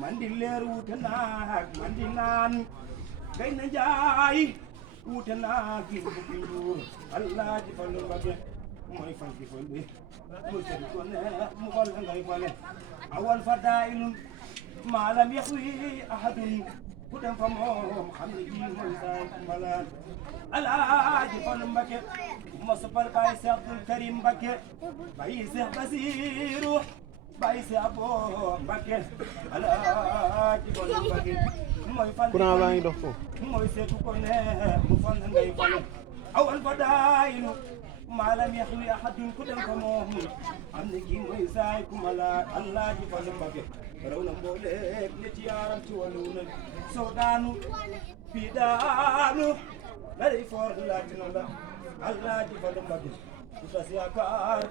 man di leer wuute naag man di naan gay na njaay wuute naag yi bu njuur Allah ji Fallu Mbakke mooy fan ci fol bi mu sedd ko ne mu fal ngay fale awal fadailun maalam yaxwi ahadun ku dem fa moom xam ne ji mooy saan malaan Allah ji Fallu Mbakke ma soppal Baay Seex Abdul Karim Mbakke Baay Seex Basiru Baay Seex Abo Mbakke Alaaji Fallu Mbakke mooy fan courant baa ngi dox foofu mooy seetu ko ne mu fan ngay fale awal fadaailu maalam yaxwi ahadun ku dem ko moom am ne kii mooy saay ku mala Alaaji Fallu Mbakke raw na mbooleem ñetti yaaram ci wàllu na soo daanu fii daanu la day foor laaj na la Alaaji Fallu Mbakke ku tas yaakaar